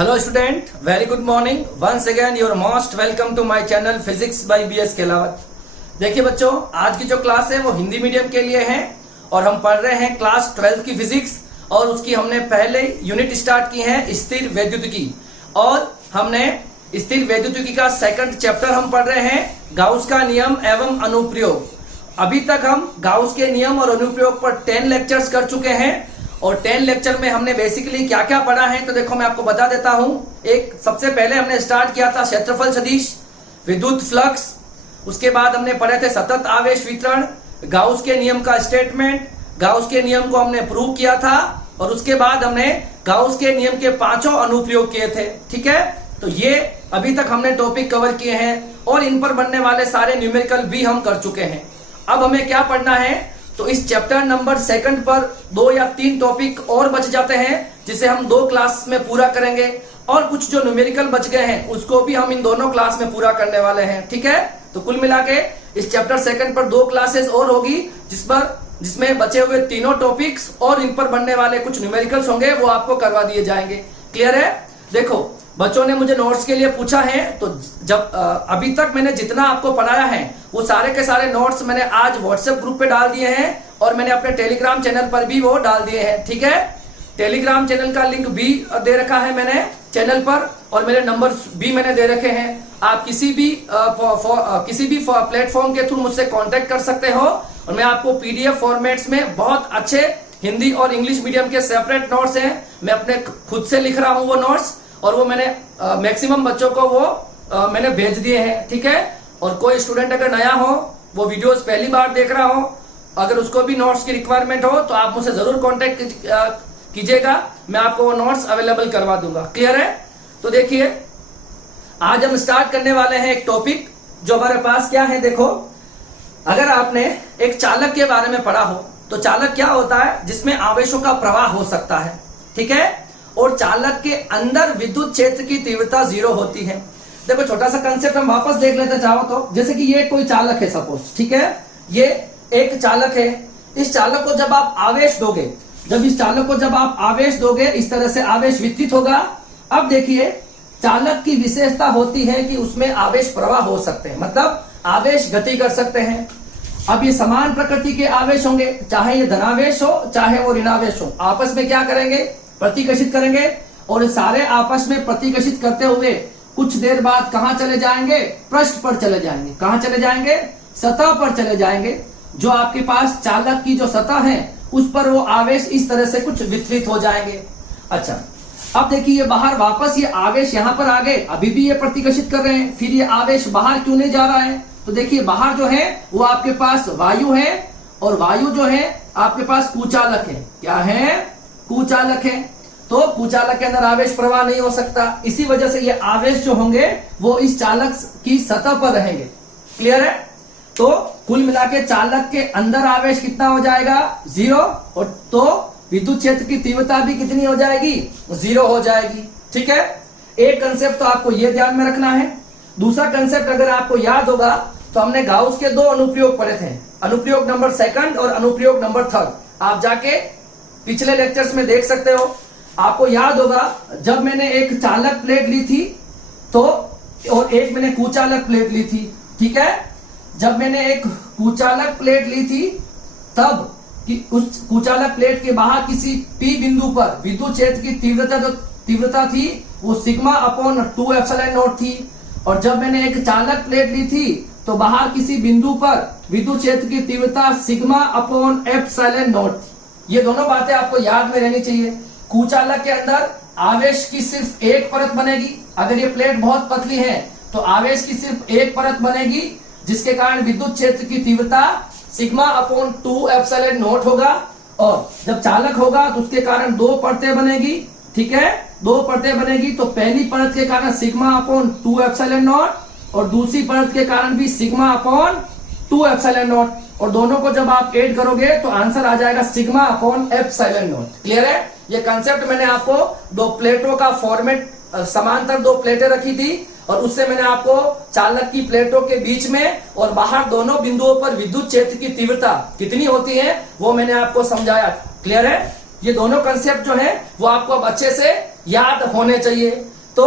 Hello student, very good morning. Once again your most welcome to my channel physics by B S Kelawat. देखिए बच्चों, आज की जो class है वो हिंदी मीडियम के लिए है और हम पढ़ रहे हैं क्लास 12 की फिजिक्स और उसकी हमने पहले यूनिट स्टार्ट की है स्थिर वैद्युतिकी और हमने स्थिर वैद्युतिकी का सेकंड चैप्टर हम पढ़ रहे हैं गाउस का नियम एवं अनुप्रयोग। अभी तक हम गाउस के नियम और अनुप्रयोग पर 10 लेक्चर्स कर चुके हैं और 10 लेक्चर में हमने बेसिकली क्या क्या पढ़ा है तो देखो मैं आपको बता देता हूं। एक सबसे पहले हमने स्टार्ट किया था क्षेत्रफल सदिश, विद्युत फ्लक्स, उसके बाद हमने पढ़े थे सतत आवेश वितरण, गाउस के नियम का स्टेटमेंट, गाउस के नियम को हमने प्रूव किया था और उसके बाद हमने गाउस के नियम के 5 अनुप्रयोग किए थे। ठीक है, तो ये अभी तक हमने टॉपिक कवर किए हैं और इन पर बनने वाले सारे न्यूमेरिकल भी हम कर चुके हैं। अब हमें क्या पढ़ना है तो इस चैप्टर नंबर 2 पर 2 या 3 टॉपिक और बच जाते हैं जिसे हम 2 क्लास में पूरा करेंगे और कुछ जो न्यूमेरिकल बच गए हैं उसको भी हम इन दोनों क्लास में पूरा करने वाले हैं। ठीक है, तो कुल मिला के इस चैप्टर 2 पर 2 क्लासेस और होगी जिसमें बचे हुए तीनों टॉपिक्स और इन पर बनने वाले कुछ न्यूमेरिकल्स होंगे वो आपको करवा दिए जाएंगे। क्लियर है? देखो बच्चों ने मुझे नोट्स के लिए पूछा है तो जब अभी तक मैंने जितना आपको पढ़ाया है वो सारे के सारे नोट्स मैंने आज व्हाट्सएप ग्रुप पे डाल दिए हैं और मैंने अपने टेलीग्राम चैनल पर भी वो डाल दिए हैं। ठीक है, टेलीग्राम चैनल का लिंक भी दे रखा है मैंने चैनल पर और मेरे नंबर भी मैंने दे रखे हैं। आप किसी भी प्लेटफॉर्म के थ्रू मुझसे कांटेक्ट कर सकते हो और मैं आपको पीडीएफ फॉर्मेट्स में बहुत अच्छे हिंदी और इंग्लिश मीडियम के सेपरेट नोट्स हैं, मैं अपने खुद से लिख रहा हूँ वो नोट्स और वो मैंने मैक्सिमम बच्चों को वो मैंने भेज दिए हैं। ठीक है, और कोई स्टूडेंट अगर नया हो, वो वीडियोस पहली बार देख रहा हो, अगर उसको भी नोट्स की रिक्वायरमेंट हो तो आप मुझसे जरूर कांटेक्ट कीजिएगा, मैं आपको वो नोट्स अवेलेबल करवा दूंगा। क्लियर है? तो देखिए आज हम स्टार्ट करने वाले हैं एक टॉपिक जो हमारे पास क्या है। देखो, अगर आपने एक चालक के बारे में पढ़ा हो तो चालक क्या होता है? जिसमें आवेशों का प्रवाह हो सकता है। ठीक है, और चालक के अंदर विद्युत क्षेत्र की तीव्रता 0 होती है। देखो छोटा सा कंसेप्ट हम वापस देख लेते चाहो तो, जैसे कि ये कोई चालक है सपोज, ठीक है, ये एक चालक है। इस चालक को जब आप आवेश दोगे, इस तरह से आवेश वितरित होगा। अब देखिए चालक की विशेषता होती है कि उसमें आवेश प्रवाह हो सकते हैं, मतलब आवेश गति कर सकते हैं। अब ये समान प्रकृति के आवेश होंगे, चाहे ये धनावेश हो चाहे वो ऋणावेश हो, आपस में क्या करेंगे? प्रतिकर्षित करेंगे और सारे आपस में प्रतिकर्षित करते हुए कुछ देर बाद कहां चले जाएंगे? पृष्ठ पर चले जाएंगे। कहां चले जाएंगे? सतह पर चले जाएंगे। जो आपके पास चालक की जो सतह है उस पर वो आवेश इस तरह से कुछ वितरित हो जाएंगे। अच्छा, अब देखिए ये बाहर वापस ये आवेश यहाँ पर आ गए, अभी भी ये प्रतिकर्षित कर रहे हैं, फिर ये आवेश बाहर क्यों नहीं जा रहा है? तो देखिए बाहर जो है वो आपके पास वायु है और वायु जो है आपके पास कुचालक है। क्या है? कुचालक है। तो कुचालक के अंदर आवेश प्रवाह नहीं हो सकता, इसी वजह से ये आवेश जो होंगे वो इस चालक की सतह पर रहेंगे। क्लियर है? तो कुल मिला के चालक के अंदर आवेश कितना हो जाएगा? 0, और तो विद्युत क्षेत्र की तीव्रता भी कितनी हो जाएगी? 0 हो जाएगी। ठीक है, एक कंसेप्ट तो आपको ये ध्यान में रखना है। दूसरा कंसेप्ट अगर आपको याद होगा तो हमने गाउस के 2 अनुप्रयोग पढ़े थे, अनुप्रयोग नंबर 2 और अनुप्रयोग नंबर 3। आप जाके पिछले लेक्चर्स में देख सकते हो। आपको याद होगा जब मैंने एक चालक प्लेट ली थी तो और एक मैंने कुचालक प्लेट ली थी। ठीक है, जब मैंने एक कुचालक प्लेट ली थी तब कि उस कुचालक प्लेट के बाहर किसी P बिंदु पर विद्युत क्षेत्र की तीव्रता थी वो सिग्मा अपॉन 2 एप्सिलॉन नॉट थी, और जब मैंने एक चालक प्लेट ली थी तो बाहर किसी बिंदु पर विद्युत क्षेत्र की तीव्रता सिग्मा अपॉन एप्सिलॉन नॉट थी। ये दोनों बातें आपको याद में रहनी चाहिए। कुचालक के अंदर आवेश की सिर्फ एक परत बनेगी, अगर ये प्लेट बहुत पतली है तो आवेश की सिर्फ एक परत बनेगी जिसके कारण विद्युत क्षेत्र की तीव्रता सिग्मा अपॉन 2 एप्सिलॉन नॉट होगा, और जब चालक होगा तो उसके कारण 2 परतें बनेगी। ठीक है, 2 परतें बनेगी तो पहली परत के कारण सिग्मा अपॉन 2 एप्सिलॉन नॉट और दूसरी परत के कारण भी सिग्मा अपॉन 2 एप्सिलॉन नॉट, और दोनों को जब आप ऐड करोगे तो आंसर आ जाएगा sigma upon epsilon not. Clear है? ये कंसेप्ट मैंने आपको 2 प्लेटों का फॉर्मेट, समांतर 2 प्लेटें रखी थी और उससे मैंने आपको चालक की प्लेटों के बीच में और बाहर दोनों बिंदुओं पर विद्युत क्षेत्र की तीव्रता कितनी होती है वो मैंने आपको समझाया। क्लियर है? ये दोनों कंसेप्ट जो है वो आपको अब अच्छे से याद होने चाहिए। तो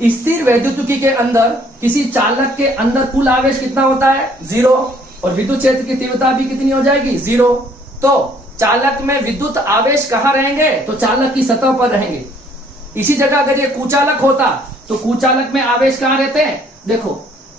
स्थिर वैद्युतिकी के अंदर किसी चालक के अंदर कुल आवेश कितना होता है? 0, और विद्युत क्षेत्र की तीव्रता भी कितनी हो जाएगी? 0। तो चालक में विद्युत आवेश कहाँ रहेंगे? तो चालक की सतह पर रहेंगे। इसी जगह अगर ये कुचालक होता तो कुचालक में आवेश कहाँ रहते हैं? देखो,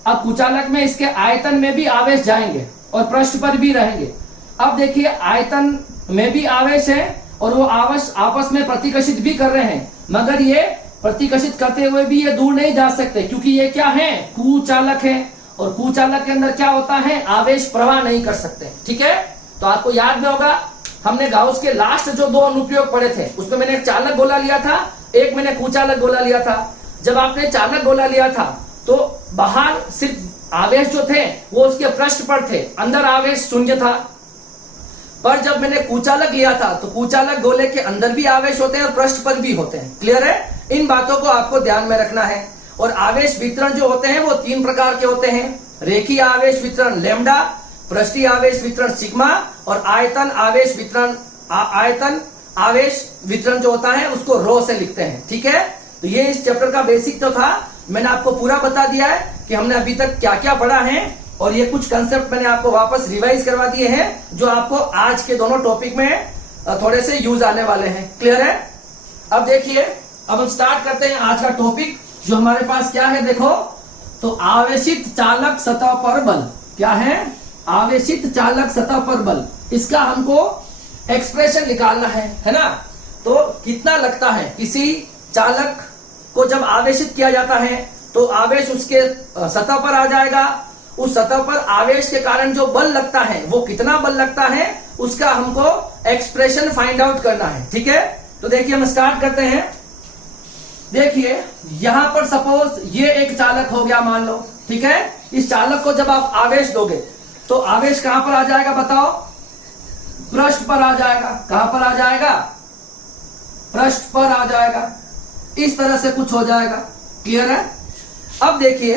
अब कुचालक में इसके आयतन में भी आवेश जाएंगे और पृष्ठ पर भी रहेंगे। अब देखिए, आयतन में भी आवेश है और वो आपस में प्रतिकर्षित भी कर रहे हैं, मगर ये प्रतिकर्षित करते हुए भी ये दूर नहीं जा सकते, क्योंकि ये क्या है? कुचालक है, और कुचालक के अंदर क्या होता है? आवेश प्रवाह नहीं कर सकते। ठीक है, तो आपको याद में होगा हमने गाउस के लास्ट जो 2 अनुप्रयोग पढ़े थे, उसमें मैंने एक चालक गोला लिया था, एक मैंने कुचालक गोला लिया था। जब आपने चालक गोला लिया था तो बाहर सिर्फ आवेश जो थे वो उसके पृष्ठ पर थे, अंदर आवेश शून्य था। पर जब मैंने कुचालक लिया था तो कुचालक गोले के अंदर भी आवेश होते हैं और पृष्ठ पर भी होते हैं। क्लियर है? इन बातों को आपको ध्यान में रखना है। और आवेश वितरण जो होते हैं वो 3 प्रकार के होते हैं। रेखीय आवेश वितरण लैम्डा, पृष्ठीय आवेश वितरण सिग्मा, और आयतन आवेश वितरण जो होता है उसको रो से लिखते हैं। ठीक है, तो ये इस चैप्टर का बेसिक जो था मैंने आपको पूरा बता दिया है कि हमने अभी तक क्या क्या पढ़ा है, और ये कुछ कंसेप्ट मैंने आपको वापस रिवाइज करवा दिए हैं जो आपको आज के दोनों टॉपिक में थोड़े से यूज आने वाले हैं। क्लियर है? अब देखिए, अब हम स्टार्ट करते हैं आज का टॉपिक जो हमारे पास क्या है। देखो, तो आवेशित चालक सतह पर बल क्या है? आवेशित चालक सतह पर बल, इसका हमको एक्सप्रेशन निकालना है ना। तो कितना लगता है किसी चालक को जब आवेशित किया जाता है तो आवेश उसके सतह पर आ जाएगा। उस सतह पर आवेश के कारण जो बल लगता है वो कितना बल लगता है उसका हमको एक्सप्रेशन फाइंड आउट करना है। ठीक है, तो देखिए हम स्टार्ट करते हैं। देखिए, यहां पर सपोज ये एक चालक हो गया मान लो। ठीक है, इस चालक को जब आप आवेश दोगे तो आवेश कहां पर आ जाएगा? बताओ, पृष्ठ पर आ जाएगा। कहां पर आ जाएगा? पृष्ठ पर आ जाएगा। इस तरह से कुछ हो जाएगा। क्लियर है? अब देखिए,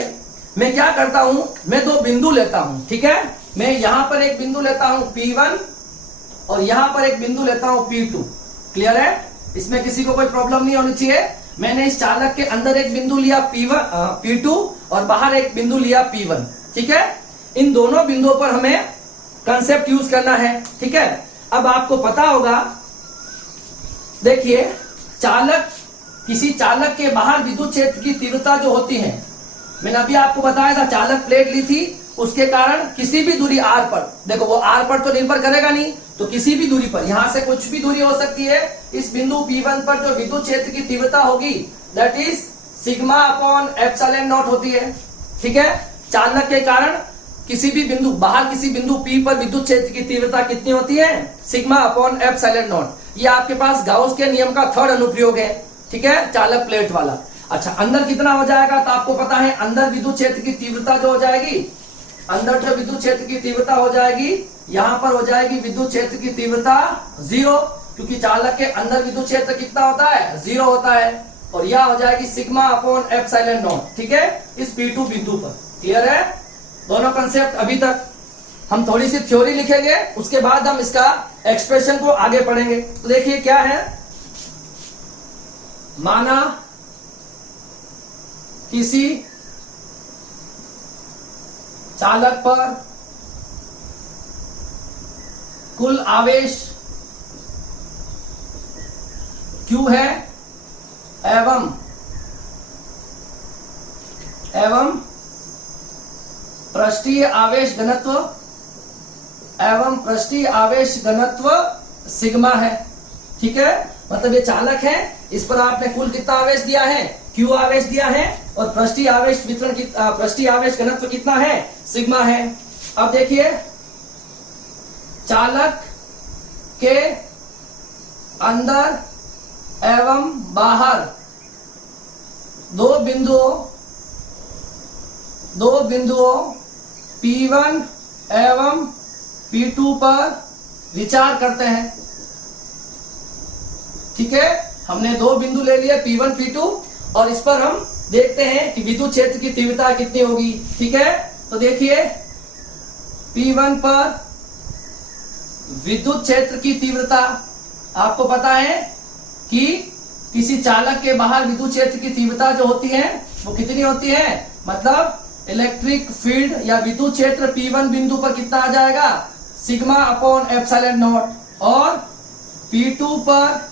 मैं क्या करता हूं, मैं 2 बिंदु लेता हूं। ठीक है, मैं यहां पर एक बिंदु लेता हूं P1 और यहां पर एक बिंदु लेता हूं P2। क्लियर है? इसमें किसी को कोई प्रॉब्लम नहीं होनी चाहिए। मैंने इस चालक के अंदर एक बिंदु लिया P2 और बाहर एक बिंदु लिया P1। ठीक है, इन दोनों बिंदुओं पर हमें कंसेप्ट यूज करना है। ठीक है, अब आपको पता होगा, देखिए, किसी चालक के बाहर विद्युत क्षेत्र की तीव्रता जो होती है, मैंने अभी आपको बताया था, चालक प्लेट ली थी, उसके कारण किसी भी दूरी r पर, देखो वो r पर तो निर्भर करेगा नहीं, तो किसी भी दूरी पर, यहां से कुछ भी दूरी हो सकती है, इस बिंदु P1 पर जो विद्युत क्षेत्र की तीव्रता होगी that is sigma upon epsilon not होती है। ठीक है, चालक के कारण किसी भी बिंदु बाहर किसी बिंदु P पर विद्युत क्षेत्र की तीव्रता कितनी होती है? Sigma upon epsilon not. ये आपके पास गाउस के नियम का 3rd अनुप्रयोग है। ठीक है, चालक प्लेट वाला। अच्छा, अंदर कितना हो जाएगा? तो आपको पता है अंदर विद्युत क्षेत्र की तीव्रता जो हो जाएगी, अंदर जो विद्युत क्षेत्र की तीव्रता हो जाएगी, यहां पर हो जाएगी विद्युत क्षेत्र की तीव्रता 0, क्योंकि चालक के अंदर विद्युत क्षेत्र कितना होता है? 0 होता है, और यह हो जाएगी सिग्मा अपॉन एप्सिलॉन नॉट। ठीक है, इस P2 बिंदु पर। क्लियर है? दोनों कंसेप्ट अभी तक हम थोड़ी सी थ्योरी लिखेंगे, उसके बाद हम इसका एक्सप्रेशन को आगे पढ़ेंगे। तो देखिए क्या है, माना किसी चालक पर कुल आवेश Q है एवं पृष्ठीय आवेश घनत्व सिग्मा है। ठीक है, मतलब ये चालक है, इस पर आपने कुल कितना आवेश दिया है? Q आवेश दिया है, और पृष्ठीय आवेश घनत्व कितना है? सिग्मा है। अब देखिए, चालक के अंदर एवं बाहर दो बिंदुओं P1 एवं P2 पर विचार करते हैं। ठीक है, हमने 2 बिंदु ले लिए P1 P2, और इस पर हम देखते हैं कि विद्युत क्षेत्र की तीव्रता कितनी होगी। ठीक है, तो देखिए P1 पर विद्युत क्षेत्र की तीव्रता आपको पता है कि किसी चालक के बाहर विद्युत क्षेत्र की तीव्रता जो होती है वो कितनी होती है, मतलब इलेक्ट्रिक फील्ड या विद्युत क्षेत्र P1 बिंदु पर कितना आ जाएगा, सिग्मा अपॉन एप्सिलॉन नॉट, और P2 पर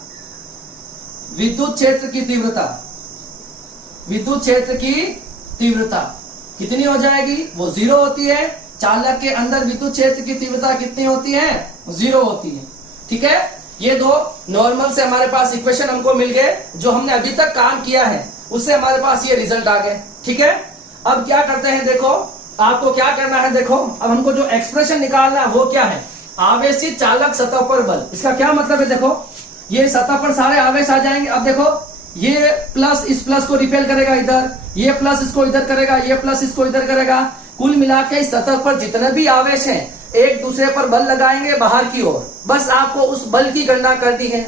विद्युत क्षेत्र की तीव्रता, विद्युत क्षेत्र की तीव्रता कितनी हो जाएगी, वो 0 होती है। चालक के अंदर विद्युत क्षेत्र की तीव्रता कितनी होती है, 0 होती है। ठीक है, ये दो नॉर्मल से हमारे पास इक्वेशन हमको मिल गए, जो हमने अभी तक काम किया है उससे हमारे पास ये रिजल्ट आ गए। ठीक है, अब क्या करते हैं, देखो आपको क्या करना है, देखो अब हमको जो एक्सप्रेशन निकालना है वो क्या है, आवेशित चालक सतह पर बल। इसका क्या मतलब है, देखो ये सतह पर सारे आवेश आ जाएंगे। अब देखो ये प्लस इस प्लस को रिपेल करेगा इधर, ये प्लस इसको इधर करेगा, ये प्लस इसको इधर करेगा, कुल मिला के इस सतह पर जितने भी आवेश हैं एक दूसरे पर बल लगाएंगे बाहर की ओर। बस आपको उस बल की गणना करनी है।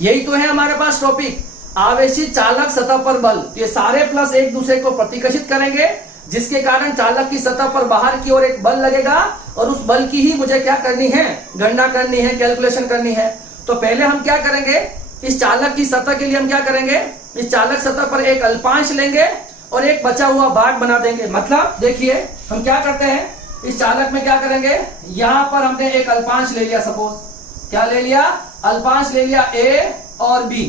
यही तो है हमारे पास टॉपिक, आवेशित चालक सतह पर बल। ये सारे प्लस एक दूसरे को प्रतिकर्षित करेंगे, जिसके कारण चालक की सतह पर बाहर की ओर एक बल लगेगा, और उस बल की ही मुझे क्या करनी है, गणना करनी है, कैलकुलेशन करनी है। तो पहले हम क्या करेंगे, इस चालक की सतह के लिए हम क्या करेंगे, इस चालक सतह पर एक अल्पांश लेंगे और एक बचा हुआ भाग बना देंगे। मतलब देखिए हम क्या करते हैं, इस चालक में क्या करेंगे, यहां पर हमने एक अल्पांश ले लिया, सपोज क्या ले लिया, अल्पांश ले लिया A और B,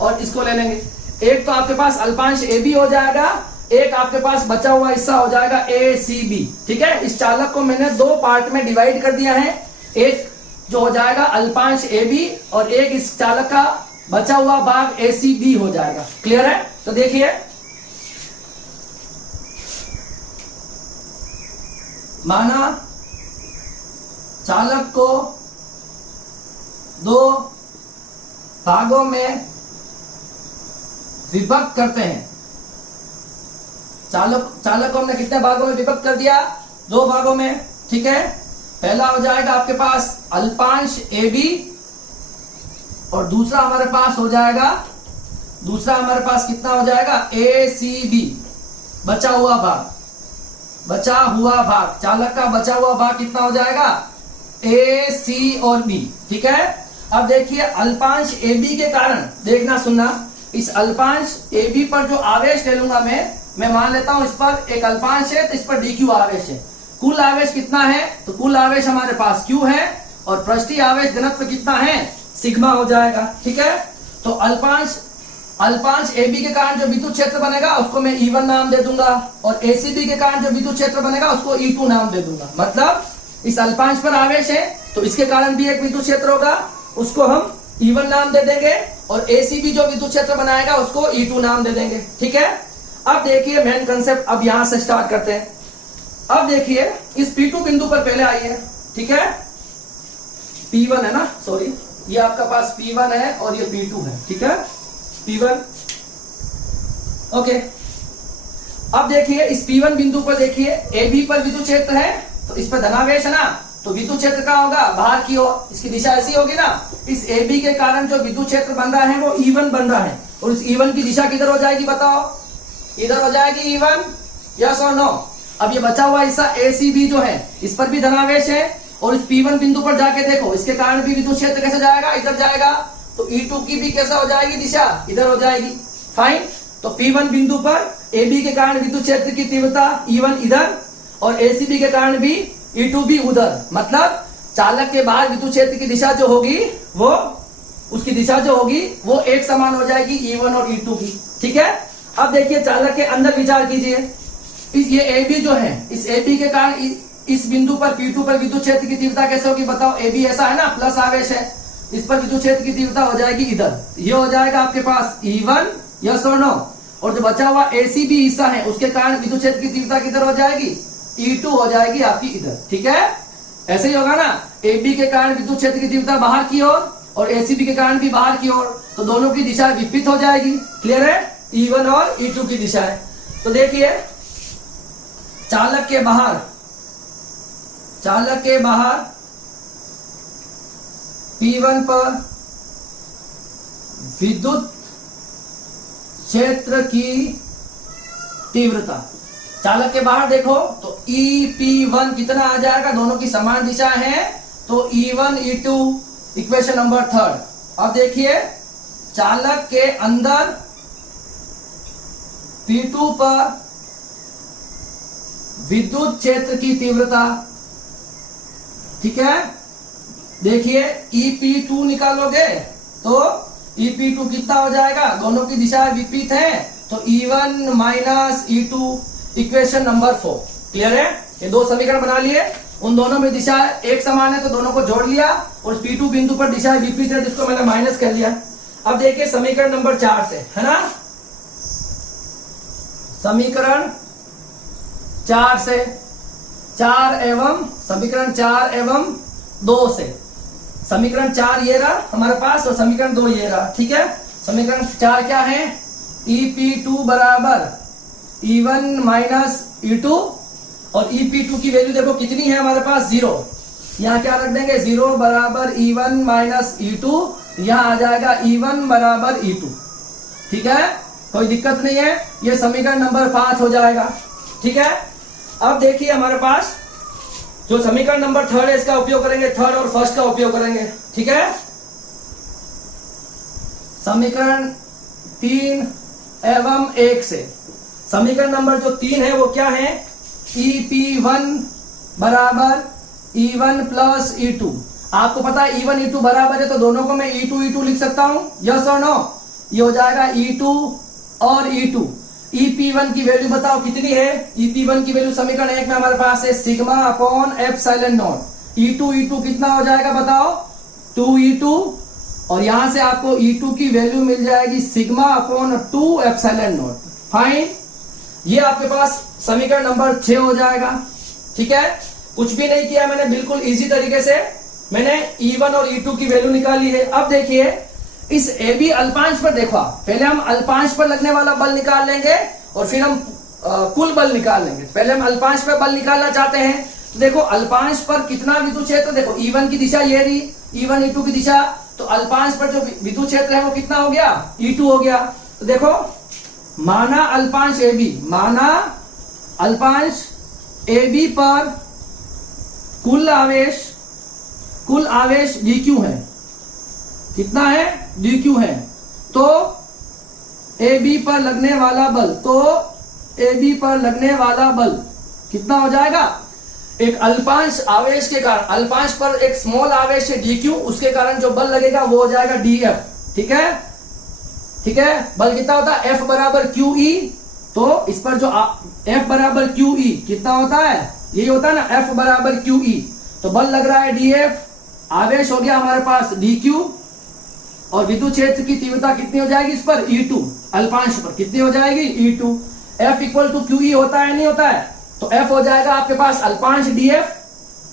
और इसको ले लेंगे। एक तो आपके पास अल्पांश AB हो जाएगा, एक आपके पास बचा हुआ हिस्सा हो जाएगा ACB। ठीक है, इस चालक को मैंने दो पार्ट में डिवाइड कर दिया है, एक जो हो जाएगा अल्पांश AB और एक इस चालक का बचा हुआ भाग ACB हो जाएगा। क्लियर है, तो देखिए माना चालक को दो भागों में विभक्त करते हैं। चालक को हमने कितने भागों में विभक्त कर दिया, दो भागों में। ठीक है, पहला हो जाएगा आपके पास अल्पांश AB और दूसरा हमारे पास हो जाएगा, दूसरा हमारे पास कितना हो जाएगा, ACB, बचा हुआ भाग, बचा हुआ भाग, चालक का बचा हुआ भाग कितना हो जाएगा, AC और B। ठीक है, अब देखिए अल्पांश AB के कारण, देखना सुनना, इस अल्पांश AB पर जो आवेश ले लूंगा मैं मान लेता हूं इस पर एक अल्पांश है तो इस पर dq आवेश है। कुल आवेश कितना है, तो कुल आवेश हमारे पास q है, और पृष्ठीय आवेश घनत्व कितना है, सिग्मा हो जाएगा। ठीक है, तो अल्पांश AB के कारण जो विद्युत क्षेत्र बनेगा उसको मैं E1 नाम दे दूंगा, और ACB के कारण जो विद्युत क्षेत्र बनेगा उसको E2 नाम दे दूंगा। मतलब इस अल्पांश पर आवेश है तो इसके कारण भी एक विद्युत क्षेत्र होगा, उसको हम E1 नाम दे देंगे, और ACB जो विद्युत क्षेत्र बनाएगा उसको E2 नाम दे देंगे। ठीक है, अब देखिए मेन कंसेप्ट अब यहां से स्टार्ट करते हैं। अब देखिए इस P2 बिंदु पर पहले आइए। ठीक है, P1 है ना, सॉरी ये आपका पास P1 है और ये P2 है। ठीक है, P1 ओके। अब देखिए इस P1 बिंदु पर देखिए AB पर विद्युत क्षेत्र है तो इस पर धनावेश है ना, तो विद्युत क्षेत्र क्या होगा, बाहर की ओर, इसकी दिशा ऐसी होगी ना। इस AB के कारण जो विद्युत क्षेत्र बन रहा है वो E1 बन रहा है, और इस E1 की दिशा किधर हो जाएगी, बताओ, इधर हो जाएगी E1, यस और नो। अब ये बचा हुआ हिस्सा ACB जो है इस पर भी धनावेश है, और इस P1 बिंदु पर जाके देखो इसके कारण भी विद्युत क्षेत्र कैसे जाएगा, इधर जाएगा, तो E2 की भी कैसा हो जाएगी दिशा, इधर हो जाएगी। फाइन, तो P1 बिंदु पर AB के कारण विद्युत क्षेत्र की तीव्रता E1 इधर, और ACB के कारण भी E2 भी उधर। मतलब चालक के बाहर विद्युत क्षेत्र की दिशा जो होगी वो, उसकी दिशा जो होगी वो एक समान हो जाएगी E1 और E2 की। ठीक है, अब देखिए चालक के अंदर विचार कीजिए, ये AB जो है, इस AB के कारण इस बिंदु पर P2 पर विद्युत क्षेत्र की तीव्रता कैसे होगी, बताओ। AB ऐसा है ना, प्लस आवेश है, इस पर विद्युत क्षेत्र की तीव्रता हो जाएगी इधर, ये हो जाएगा आपके पास E1, यस और नो। और जो बचा हुआ ACB हिस्सा है उसके कारण विद्युत क्षेत्र की तीव्रता किधर हो जाएगी, E2 हो जाएगी आपकी इधर। ठीक है, ऐसे ही होगा ना, AB के कारण विद्युत क्षेत्र की तीव्रता बाहर की ओर और ACB के कारण भी बाहर की ओर, तो दोनों की दिशा विपरीत हो जाएगी। क्लियर है, E1 और E2 की दिशा है। तो देखिए चालक के बाहर P1 पर विद्युत क्षेत्र की तीव्रता, चालक के बाहर देखो तो EP1 कितना आ जाएगा, दोनों की समान दिशा है, तो E1 E2 इक्वेशन नंबर 3। अब देखिए चालक के अंदर P2 पर विद्युत क्षेत्र की तीव्रता, ठीक है। देखिए EP2 निकालोगे तो EP2 कितना हो जाएगा, दोनों की दिशाएं विपरीत है, तो E1 minus E2 equation number 4। Clear है, ये दो समीकरण बना लिए, उन दोनों में दिशा एक समान है तो दोनों को जोड़ लिया, और P2 बिंदु पर दिशाएं विपरीत है जिसको मैंने माइनस कर लिया। अब देखिए समीकरण नंबर 4 से, है ना, समीकरण 4 से, 4 एवं समीकरण 4 एवं 2 से, समीकरण 4 ये रहा हमारे पास और समीकरण 2 ये रहा, ठीक है। समीकरण 4 क्या है, EP2 बराबर E1 माइनस E2, और EP2 की वैल्यू देखो कितनी है हमारे पास, 0। यहाँ क्या रख देंगे, 0 बराबर E1 माइनस E2, यहाँ आ जाएगा E1 बराबर E2, ठीक है, कोई दिक्कत नहीं है, ये समीकरण नंबर 5 हो जाएगा, ठीक है। अब देखिए हमारे पास जो समीकरण नंबर 3 है इसका उपयोग करेंगे, 3 और 1 का उपयोग करेंगे, ठीक है। समीकरण 3 एवं 1 से, समीकरण नंबर जो 3 है वो क्या है, EP1 बराबर E1 प्लस E2। आपको पता है E1 E2 बराबर है तो दोनों को मैं E2 लिख सकता हूं, यस और नो। ये हो जाएगा E2 और E2। EP1 की वैल्यू बताओ कितनी है, EP1 की वैल्यू समीकरण 1 में हमारे पास है sigma upon epsilon not. E2 कितना हो जाएगा बताओ, 2E2, और यहां से आपको E2 की वैल्यू मिल जाएगी sigma upon 2 epsilon not. Fine, ये आपके पास समीकरण नंबर 6 हो जाएगा, ठीक है। कुछ भी नहीं किया मैंने, बिल्कुल इजी तरीके से मैंने E1 और E2 की वैल्यू निकाली है। अब देखिए इस AB अल्पांश पर देखो, पहले हम अल्पांश पर लगने वाला बल निकाल लेंगे और फिर हम कुल बल निकाल लेंगे। पहले हम अल्पांश पर बल निकालना चाहते हैं, तो देखो अल्पांश पर कितना विद्युत क्षेत्र, देखो E1 की दिशा ये रही, E1 E2 की दिशा, तो अल्पांश पर जो विद्युत क्षेत्र है वो कितना हो गया, E2 हो गया। तो देखो माना अल्पांश AB, माना अल्पांश AB पर कुल आवेश dq है, कितना है, dq है, तो AB पर लगने वाला बल, तो AB पर लगने वाला बल कितना हो जाएगा, एक अल्पांश आवेश के कारण, अल्पांश पर एक स्मॉल आवेश है dq, उसके कारण जो बल लगेगा वो हो जाएगा dF, ठीक है, ठीक है। बल कितना होता है, F बराबर QE, तो इस पर जो F बराबर QE कितना होता है, यही होता है ना, F बराबर QE, तो बल लग रहा है dF, आवेश हो गया हमारे पास dq, और विद्युत क्षेत्र की तीव्रता कितनी हो जाएगी इस पर, E2, अल्पांश पर कितनी हो जाएगी, E2। F equal to QE होता है नहीं होता है, तो F हो जाएगा आपके पास अल्पांश dF,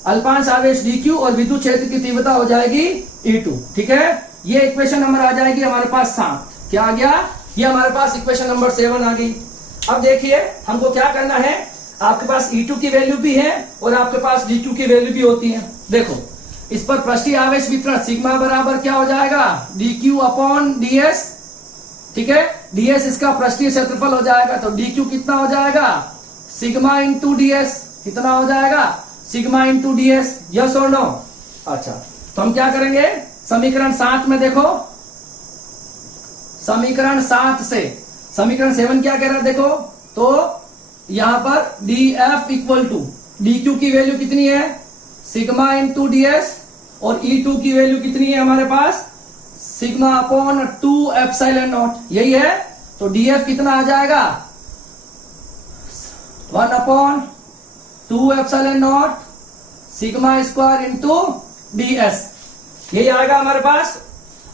अल्पांश आवेश dq, और विद्युत क्षेत्र की तीव्रता हो जाएगी E2, ठीक है। ये इक्वेशन नंबर आ जाएगी हमारे पास 7। क्या आ गया, ये हमारे पास इक्वेशन नंबर 7 आ गई। अब देखिए हमको क्या करना है, आपके पास E2 की वैल्यू भी है और आपके पास dq की वैल्यू भी होती है। देखो इस पर पृष्ठीय आवेश वितरण सिग्मा बराबर क्या हो जाएगा, dq अपॉन ds, ठीक है, ds इसका पृष्ठीय क्षेत्रफल हो जाएगा, तो dq कितना हो जाएगा, सिग्मा इंटू ds, कितना हो जाएगा, सिग्मा इंटू ds, यस और नो। अच्छा, तो हम क्या करेंगे, समीकरण 7 में देखो, समीकरण 7 से समीकरण 7 क्या कह रहा है देखो, तो यहां पर dF इक्वल टू dq की वैल्यू कितनी है, सिग्मा इंटू ds, और E2 की वैल्यू कितनी है हमारे पास, सिग्मा अपॉन 2 एप्सिलॉन नॉट, यही है। तो dF कितना आ जाएगा, 1 upon 2 epsilon not sigma square into ds, यही आएगा हमारे पास।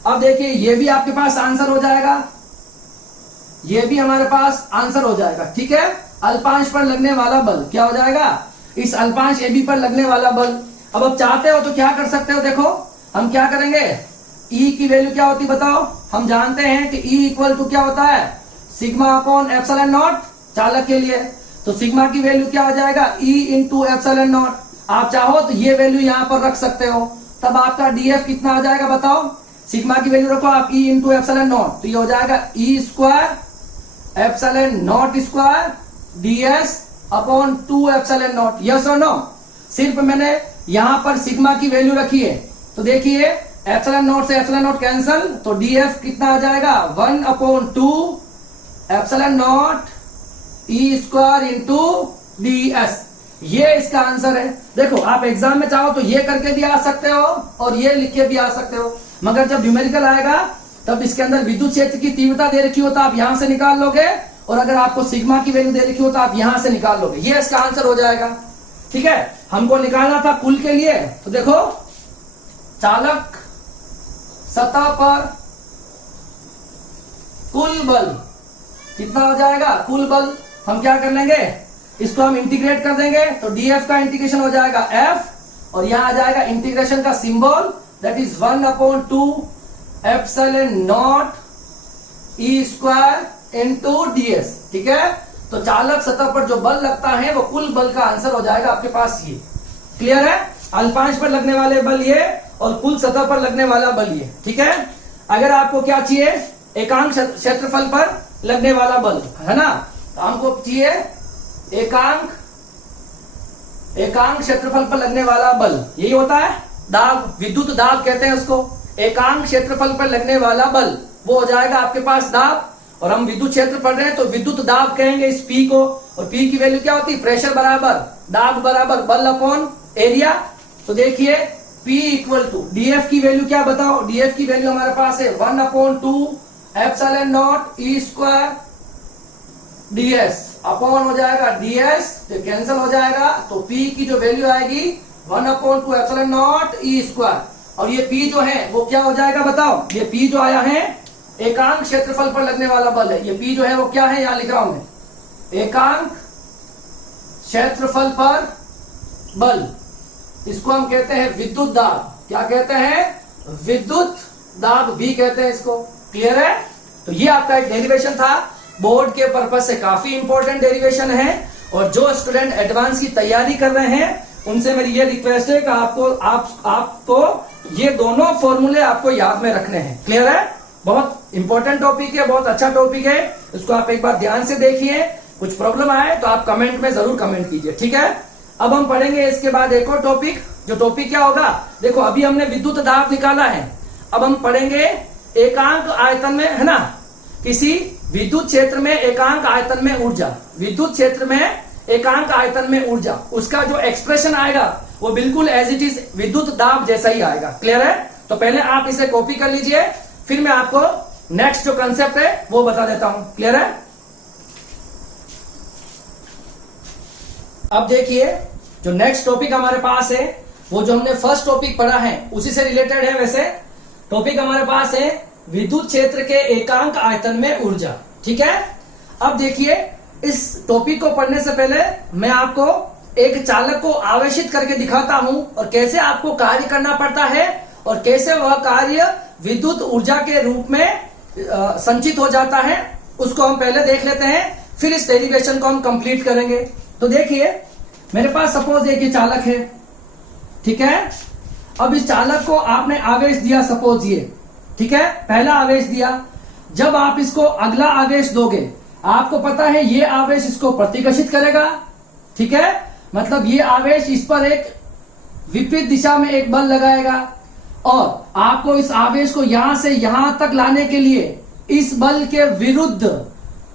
अब देखिए ये भी आपके पास आंसर हो जाएगा, ये भी हमारे पास आंसर हो जाएगा, ठीक है। अल्पांश पर लगने वाला बल क्या हो जाएगा, इस अल्पांश AB पर लगने वाला बल। अब आप चाहते हो तो क्या कर सकते हो, देखो हम क्या करेंगे, E की वैल्यू क्या होती बताओ, हम जानते हैं कि E इक्वल टू क्या होता है, सिग्मा अपॉन एप्सिलॉन नॉट चालक के लिए, तो सिग्मा की वैल्यू क्या हो जाएगा, E इंटू एप्सिलॉन नॉट। आप चाहो तो ये वैल्यू यहां पर रख सकते हो, तब आपका dF कितना आ जाएगा बताओ, सिग्मा की वैल्यू रखो आप E इंटू एप्सिलॉन नॉट, तो ये हो जाएगा E square epsilon naught square ds upon 2 epsilon not, yes और नो। सिर्फ मैंने यहां पर सिग्मा की वैल्यू रखी है, तो देखिए एप्सिलॉन नॉट से एप्सिलॉन नॉट कैंसल, तो df कितना आ जाएगा 1/2 epsilon naught E square into ds। ये इसका आंसर है। देखो आप एग्जाम में चाहो तो ये करके भी आ सकते हो और ये लिख के भी आ सकते हो, मगर जब न्यूमेरिकल आएगा तब इसके अंदर विद्युत क्षेत्र की तीव्रता दे रखी हो तो आप यहां से निकाल लोगे, और अगर आपको सिग्मा की वैल्यू दे रखी हो तो आप यहां से निकाल लोगे। ये इसका आंसर हो जाएगा। ठीक है, हमको निकालना था कुल के लिए, तो देखो चालक सतह पर कुल बल कितना हो जाएगा, कुल बल हम क्या कर लेंगे, इसको हम इंटीग्रेट कर देंगे, तो df का इंटीग्रेशन हो जाएगा f, और यहां आ जाएगा इंटीग्रेशन का symbol, that is 1/2 epsilon naught E square into ds। ठीक है, तो चालक सतह पर जो बल लगता है वो कुल बल का आंसर हो जाएगा आपके पास ये। क्लियर है, अल्पांश पर लगने वाले बल ये और कुल सतह पर लगने वाला बल ये। ठीक है, अगर आपको क्या चाहिए, एकांक क्षेत्रफल पर लगने वाला बल है ना, तो हमको चाहिए एकांक क्षेत्रफल पर लगने वाला बल, यही होता है दाब, विद्युत दाब कहते हैं उसको। एकांक क्षेत्रफल पर लगने वाला बल वो हो जाएगा आपके पास दाब, और हम विद्युत क्षेत्र पढ़ रहे हैं तो विद्युत दाब कहेंगे इस P को, और P की वैल्यू क्या होती है, प्रेशर बराबर दाब बराबर बल अपॉन एरिया। तो देखिए P इक्वल टू df की वैल्यू क्या बताओ, df की वैल्यू हमारे पास है 1/2 epsilon naught E square ds upon हो जाएगा ds, तो कैंसिल हो जाएगा, तो P की जो वैल्यू आएगी 1/2 एप्सिलॉन नॉट ई स्क्वायर, और ये P जो है वो क्या हो जाएगा बताओ, ये P जो आया है एकांक क्षेत्रफल पर लगने वाला बल है, ये P जो है वो क्या है, यहां लिख रहा हूं मैं, एकांक क्षेत्रफल पर बल, इसको हम कहते हैं विद्युत दाब। क्या कहते हैं, विद्युत दाब भी कहते हैं इसको। क्लियर है, तो ये आपका एक डेरिवेशन था, बोर्ड के पर्पज से काफी इंपॉर्टेंट डेरिवेशन है, और जो स्टूडेंट एडवांस की तैयारी कर रहे हैं उनसे मेरी ये रिक्वेस्ट है कि आपको ये दोनों फॉर्मूले आपको याद में रखने हैं। क्लियर है, बहुत इंपॉर्टेंट टॉपिक है, बहुत अच्छा टॉपिक है, इसको आप एक बार ध्यान से देखिए, कुछ प्रॉब्लम आए तो आप कमेंट में जरूर कमेंट कीजिए। ठीक है, अब हम पढ़ेंगे इसके बाद एक और टॉपिक, जो टॉपिक क्या होगा, देखो अभी हमने विद्युत दाब निकाला है, अब हम पढ़ेंगे एकांक आयतन में, है ना, किसी विद्युत क्षेत्र में एकांक आयतन में ऊर्जा, विद्युत क्षेत्र में एकांक आयतन में ऊर्जा, उसका जो एक्सप्रेशन आएगा वो बिल्कुल एज इट इज विद्युत दाब जैसा ही आएगा। क्लियर है, तो पहले आप इसे कॉपी कर लीजिए, फिर मैं आपको नेक्स्ट जो कंसेप्ट है वो बता देता हूं। क्लियर है, अब देखिए जो नेक्स्ट टॉपिक हमारे पास है वो जो हमने फर्स्ट टॉपिक पढ़ा है उसी से रिलेटेड है। वैसे टॉपिक हमारे पास है विद्युत क्षेत्र के एकांक आयतन में ऊर्जा। ठीक है, अब देखिए इस टॉपिक को पढ़ने से पहले मैं आपको एक चालक को आवेशित करके दिखाता हूं, और कैसे आपको कार्य करना पड़ता है और कैसे वह कार्य विद्युत ऊर्जा के रूप में संचित हो जाता है, उसको हम पहले देख लेते हैं, फिर इस डेरिवेशन को हम कंप्लीट करेंगे। तो देखिए मेरे पास सपोज एक ये चालक है, ठीक है, अब इस चालक को आपने आवेश दिया, सपोज ये, ठीक है, पहला आवेश दिया, जब आप इसको अगला आवेश दोगे, आपको पता है ये आवेश इसको प्रतिकर्षित करेगा। ठीक है, मतलब ये आवेश इस पर एक विपरीत दिशा में एक बल लगाएगा, और आपको इस आवेश को यहां से यहां तक लाने के लिए इस बल के विरुद्ध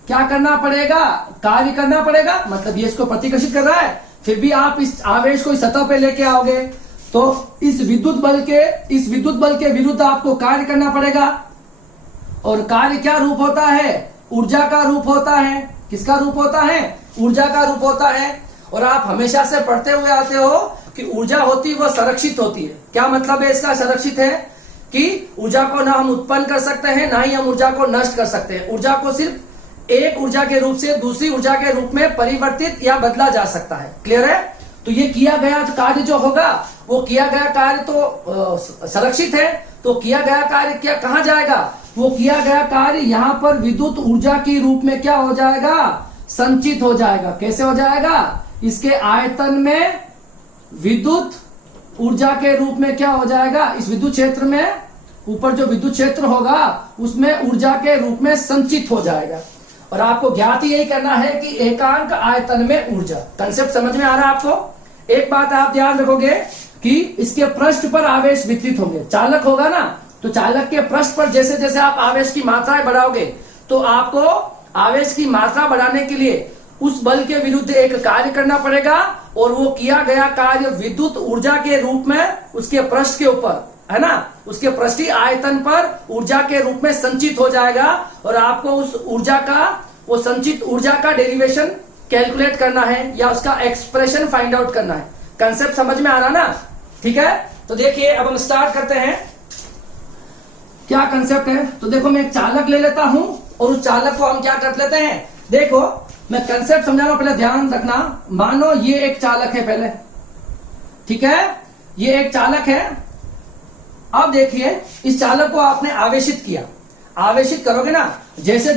क्या करना पड़ेगा, कार्य करना पड़ेगा। मतलब ये इसको प्रतिकर्षित कर रहा है, फिर भी आप इस आवेश को इस सतह पे लेके आओगे, तो इस विद्युत बल के विरुद्ध आपको कार्य करना पड़ेगा। और कार्य क्या रूप होता है, ऊर्जा का रूप होता है। किसका रूप होता है, ऊर्जा का रूप होता है। और आप हमेशा से पढ़ते हुए आते हो कि ऊर्जा होती है वो संरक्षित होती है। क्या मतलब है इसका, संरक्षित है कि ऊर्जा को ना हम उत्पन्न कर सकते हैं, ना ही हम ऊर्जा को नष्ट कर सकते हैं। ऊर्जा को सिर्फ एक ऊर्जा के रूप से दूसरी ऊर्जा के रूप में परिवर्तित या बदला जा सकता है। क्लियर है, तो ये किया गया कार्य जो होगा, वो किया गया कार्य तो संरक्षित है, तो किया गया कार्य क्या कहां जाएगा, वो किया गया कार्य यहां पर विद्युत ऊर्जा के रूप में क्या हो जाएगा, संचित हो जाएगा। कैसे हो जाएगा, इसके आयतन में विद्युत ऊर्जा के रूप में क्या हो जाएगा, इस विद्युत क्षेत्र में ऊपर जो विद्युत क्षेत्र होगा उसमें ऊर्जा के रूप में संचित हो जाएगा। और आपको ज्ञात यही करना है कि एकांक आयतन में ऊर्जा। कंसेप्ट समझ में आ रहा है आपको। एक बात आप ध्यान रखोगे कि कि इसके पृष्ठ पर आवेश वितरित होंगे। चालक होगा ना, तो चालक के पृष्ठ पर जैसे जैसे आप आवेश की मात्राएं बढ़ाओगे तो आपको आवेश की मात्रा बढ़ाने के लिए उस बल के विरुद्ध एक कार्य करना पड़ेगा, और वो किया गया कार्य विद्युत ऊर्जा के रूप में उसके पृष्ठ के ऊपर, है ना, उसके पृष्ठीय आयतन पर ऊर्जा के रूप में संचित हो जाएगा, और आपको उस ऊर्जा का, वो संचित ऊर्जा का डेरिवेशन कैलकुलेट करना है या उसका एक्सप्रेशन फाइंड आउट करना है। कंसेप्ट समझ में आ रहा ना? ठीक है, तो देखिए अब हम स्टार्ट करते हैं। क्या कंसेप्ट है, तो देखो मैं एक चालक ले लेता हूं और उस चालक को हम क्या कर लेते हैं, देखो मैं कंसेप्ट समझा रहा हूं, पहले ध्यान रखना। मानो ये एक चालक है पहले, ठीक है, ये एक चालक है। अब देखिए इस चालक को आपने आवेशित किया, आवेशित करोगे ना, जैसे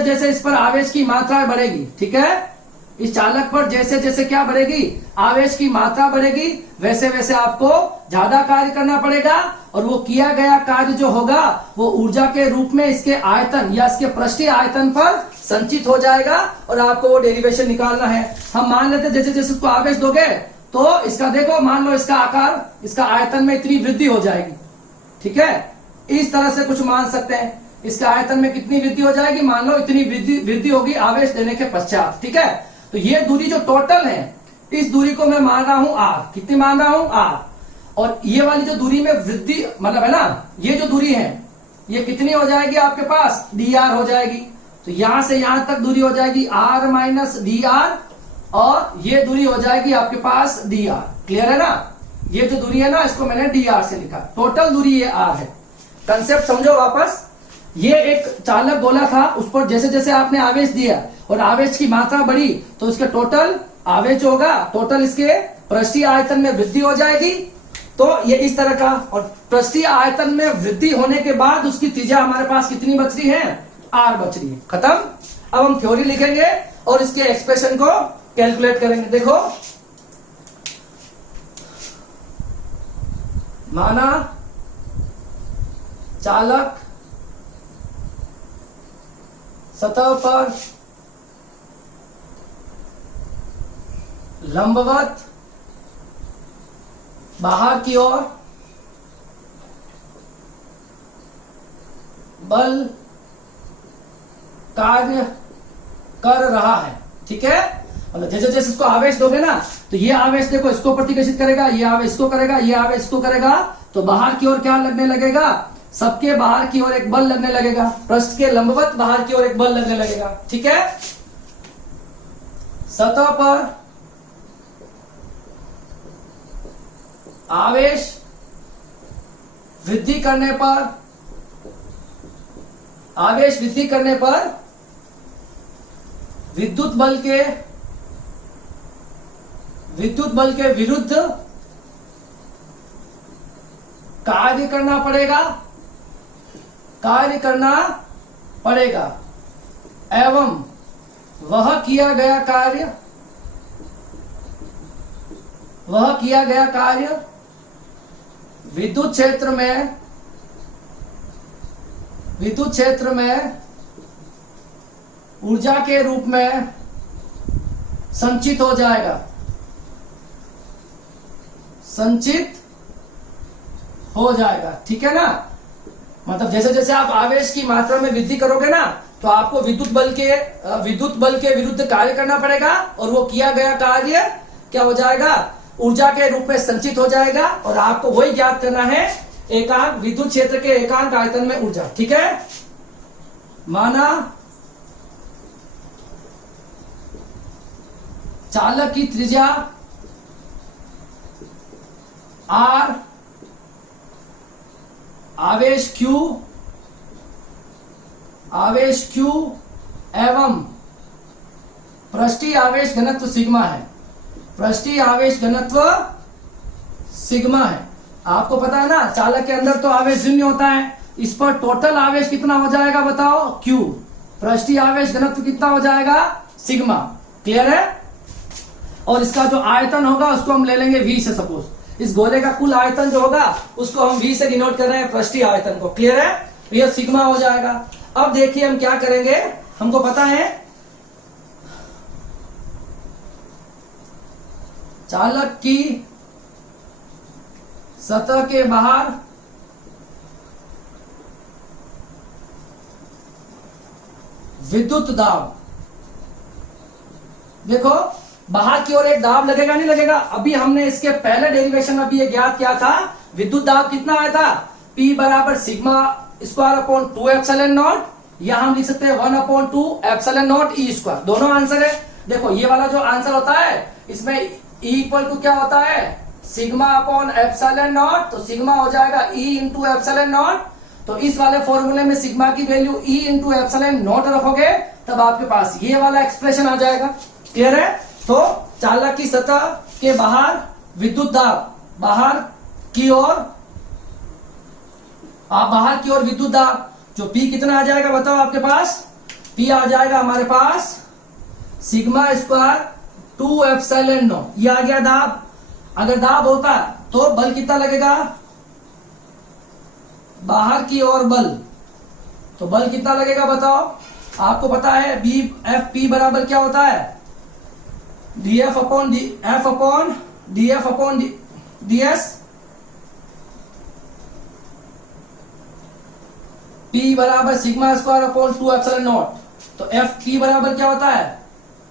जैसे इस पर आवेश की मात्रा बढ़ेगी, ठीक है, इस चालक पर जैसे जैसे क्या बढ़ेगी, आवेश की मात्रा बढ़ेगी, वैसे वैसे आपको ज्यादा कार्य करना पड़ेगा, और वो किया गया कार्य जो होगा वो ऊर्जा के रूप में इसके आयतन या इसके पृष्ठीय आयतन पर संचित हो जाएगा, और आपको वो डेरिवेशन निकालना है। हम मान लेते जैसे जैसे उसको आवेश दोगे तो इसका देखो, मान लो इसका आकार, इसका आयतन में इतनी वृद्धि हो जाएगी, ठीक है, इस तरह से कुछ मान सकते हैं। इसके आयतन में कितनी वृद्धि हो जाएगी, मान लो इतनी वृद्धि होगी आवेश देने के पश्चात, ठीक है। तो ये दूरी जो टोटल है, इस दूरी को मैं मान रहा हूं आर, कितनी मान रहा हूं आर, और ये वाली जो दूरी में वृद्धि मतलब है ना, ये जो दूरी है ये कितनी हो जाएगी आपके पास, डी आर हो जाएगी। तो यहां से यहां तक दूरी हो जाएगी आर माइनस डी आर, और ये दूरी हो जाएगी आपके पास डी आर। क्लियर है ना? ये जो दूरी है ना, इसको मैंने डी आर से लिखा, टोटल दूरी ये आर है। कंसेप्ट समझो वापस। ये एक चालक गोला था, उस पर जैसे जैसे आपने आवेश दिया और आवेश की मात्रा बढ़ी तो इसके टोटल आवेश होगा, टोटल इसके पृष्ठीय आयतन में वृद्धि हो जाएगी। तो ये इस तरह का, और पृष्ठीय आयतन में वृद्धि होने के बाद उसकी त्रिज्या हमारे पास कितनी बच रही है, आर बच रही है। खत्म। अब हम थ्योरी लिखेंगे और इसके एक्सप्रेशन को कैलकुलेट करेंगे। देखो, माना चालक सतह पर लंबवत बाहर की ओर बल कार्य कर रहा है, ठीक है। मतलब जैसे जैसे इसको आवेश दोगे ना, तो ये आवेश देखो इसको प्रतिकर्षित करेगा, ये आवेश इसको करेगा, ये आवेश इसको करेगा, तो बाहर की ओर क्या लगने लगेगा, सबके बाहर की ओर एक बल लगने लगेगा, पृष्ठ के लंबवत बाहर की ओर एक बल लगने लगेगा, ठीक है। सतह पर आवेश वृद्धि करने पर, आवेश वृद्धि करने पर विद्युत बल के विरुद्ध कार्य करना पड़ेगा, एवं वह किया गया कार्य विद्युत क्षेत्र में ऊर्जा के रूप में संचित हो जाएगा, ठीक है ना। मतलब जैसे जैसे आप आवेश की मात्रा में वृद्धि करोगे ना, तो आपको विद्युत बल के विरुद्ध कार्य करना पड़ेगा, और वो किया गया कार्य क्या हो जाएगा, ऊर्जा के रूप में संचित हो जाएगा, और आपको वही ज्ञात करना है, एकांक विद्युत क्षेत्र के एकांक आयतन में ऊर्जा, ठीक है। माना चालक की त्रिज्या आर, आवेश Q एवं पृष्ठीय आवेश घनत्व सिग्मा है, आपको पता है ना, चालक के अंदर तो आवेश शून्य होता है, इस पर टोटल आवेश कितना हो जाएगा बताओ, Q, पृष्ठीय आवेश घनत्व कितना हो जाएगा, सिग्मा। क्लियर है। और इसका जो आयतन होगा उसको हम ले लेंगे V से, सपोज इस गोले का कुल आयतन जो होगा उसको हम V से डिनोट कर रहे हैं, पृष्ठीय आयतन को। क्लियर है, तो यह सिग्मा हो जाएगा। अब देखिए हम क्या करेंगे, हमको पता है चालक की सतह के बाहर विद्युत दाब। देखो बाहर की ओर एक दाब लगेगा नहीं लगेगा। अभी हमने इसके पहले डेरिवेशन में भी ये ज्ञात किया था, विद्युत दाब कितना आया था, P बराबर sigma square upon 2 epsilon not, या हम लिख सकते हैं 1 upon 2 epsilon not E square. दोनों आंसर है। देखो ये वाला जो आंसर होता है इसमें E इक्वल टू क्या होता है, सिग्मा अपॉन एप्सिलॉन नॉट, तो सिग्मा हो जाएगा E इंटू एप्सिलॉन नॉट। तो इस वाले फॉर्मूले में सिग्मा की value E into epsilon not रखोगे तब आपके पास ये वाला एक्सप्रेशन आ जाएगा। क्लियर है। तो चालक की सतह के बाहर विद्युत दाब, बाहर की ओर विद्युत दाब, जो P कितना आ जाएगा बताओ आपके पास, P आ जाएगा हमारे पास सिग्मा स्क्वायर 2 एप्सिलॉन नॉट। ये आ गया दाब। अगर दाब होता तो बल कितना लगेगा, बाहर की ओर बल, तो बल कितना लगेगा बताओ। आपको पता है बी एफ पी बराबर क्या होता है, D F upon D S. P बराबर sigma square upon 2 epsilon naught. तो एफ पी बराबर क्या होता है,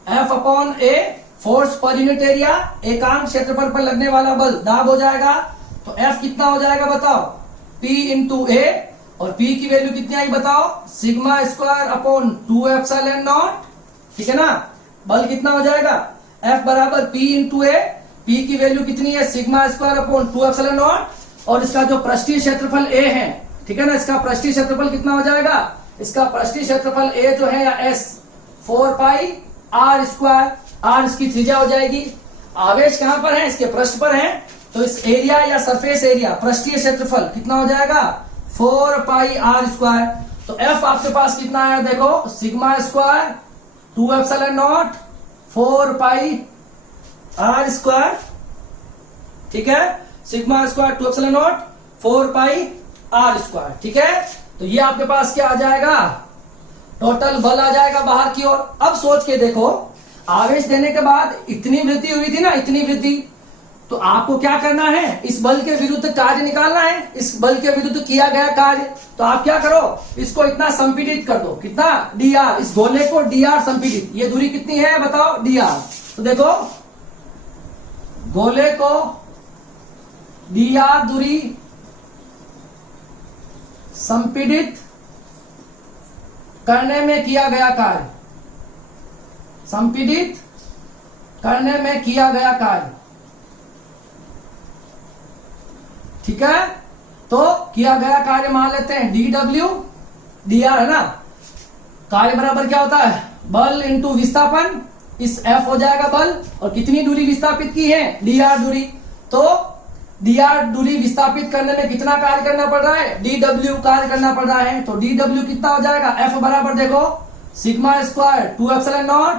एफ अपॉन ए, फोर्स पर यूनिट एरिया, एकांक क्षेत्रफल पर लगने वाला बल, दाब हो जाएगा। तो एफ कितना हो जाएगा बताओ, P इंटू ए, और P की वैल्यू कितनी आई बताओ, sigma square upon 2 epsilon not. ठीक है ना। बल कितना हो जाएगा, F बराबर P इंटू ए, P की वैल्यू कितनी है, sigma square upon 2 epsilon not. और इसका जो पृष्ठीय क्षेत्रफल A है, ठीक है ना, इसका पृष्ठीय क्षेत्रफल कितना हो जाएगा, इसका पृष्ठीय क्षेत्रफल A जो है या S 4 पाई R स्क्वायर, R इसकी त्रिज्या हो जाएगी। आवेश कहां पर है, इसके पृष्ठ पर है, तो इस एरिया या सरफेस एरिया, पृष्ठीय क्षेत्रफल कितना हो जाएगा, 4 पाई R स्क्वायर। तो F आपके पास कितना आया देखो, sigma square 2 epsilon not 4 pi R square. ठीक है, sigma square 2 epsilon not 4 pi R square. ठीक है, तो ये आपके पास क्या आ जाएगा, टोटल बल आ जाएगा बाहर की ओर। अब सोच के देखो, आवेश देने के बाद इतनी वृद्धि हुई थी ना, इतनी वृद्धि, तो आपको क्या करना है, इस बल के विरुद्ध कार्य निकालना है, इस बल के विरुद्ध किया गया कार्य। तो आप क्या करो, इसको इतना संपीड़ित कर दो, कितना, dr, इस गोले को dr संपीड़ित। ये दूरी कितनी है बताओ, dr। तो देखो गोले को dr दूरी संपीड़ित करने में किया गया कार्य, संपीड़ित करने में किया गया कार्य। ठीक है, तो किया गया कार्य मान लेते हैं dw dr है ना। कार्य बराबर क्या होता है, बल इंटू विस्थापन, इस F हो जाएगा बल, और कितनी दूरी विस्थापित की है, dr दूरी। तो dr दूरी विस्थापित करने में कितना कार्य करना पड़ रहा है, dw कार्य करना पड़ रहा है। तो dw कितना हो जाएगा, F बराबर देखो sigma square 2 epsilon not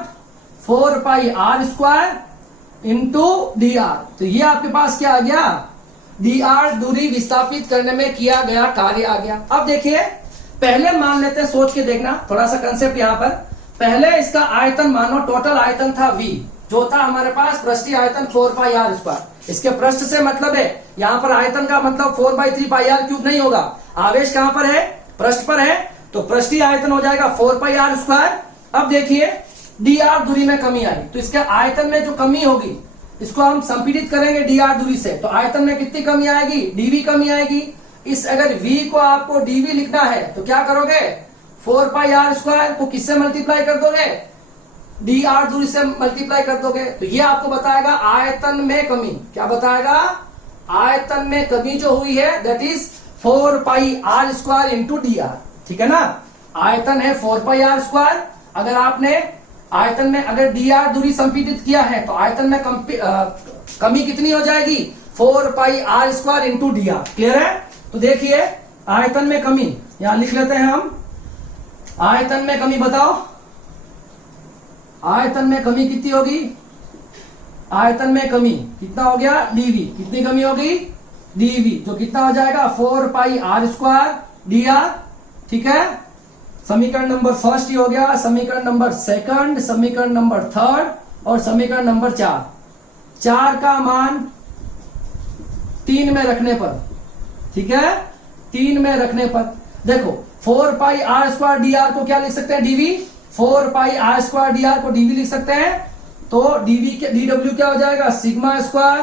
4 pi R square into dr। तो ये आपके पास क्या आ गया, dr दूरी विस्थापित करने में किया गया कार्य आ गया। अब देखिए, पहले मान लेते हैं, सोच के देखना थोड़ा सा कंसेप्ट यहां पर। पहले इसका आयतन मानो, टोटल आयतन था V, जो था हमारे पास पृष्ठीय आयतन 4 पाई R स्क्वायर। इसके पृष्ठ से मतलब है, यहां पर आयतन का मतलब 4/3 पाई R क्यूब नहीं होगा। आवेश कहां पर है, पृष्ठ पर है, तो पृष्ठीय आयतन हो जाएगा 4 पाई R स्क्वायर। अब देखिए dr दूरी में कमी आई, तो इसके आयतन में जो कमी होगी इसको हम संपीड़ित करेंगे dr दूरी से, तो आयतन में कितनी कमी आएगी, dv कमी आएगी। इस अगर v को आपको dv लिखना है तो क्या करोगे, 4 पाई R स्क्वायर को किससे मल्टीप्लाई कर दोगे, dr दूरी से मल्टीप्लाई कर दोगे। तो ये आपको बताएगा आयतन में कमी। क्या बताएगा, आयतन में कमी जो हुई है that is 4 pi R square into dr। ठीक है ना, आयतन है 4 पाई R स्क्वायर। अगर आपने आयतन में अगर dr दूरी संपीड़ित किया है तो आयतन में कमी कितनी हो जाएगी, 4 पाई R square into dr। Clear है। तो देखिए आयतन में कमी यहां लिख लेते हैं हम, आयतन में कमी बताओ, आयतन में कमी कितनी होगी, आयतन में कमी कितना हो गया, dv, कितनी कमी होगी, dv, जो कितना हो जाएगा 4 पाई R स्क्वायर dr। ठीक है, समीकरण नंबर फर्स्ट ही हो गया, समीकरण नंबर सेकंड, समीकरण नंबर थर्ड और समीकरण नंबर 4। 4 का मान 3 में रखने पर, ठीक है, 3 में रखने पर देखो 4 pi R square D R को क्या लिख सकते हैं, D V, 4 pi R square D R को डीवी लिख सकते हैं। तो डीवी के डी डब्ल्यू क्या हो जाएगा, सिग्मा स्क्वायर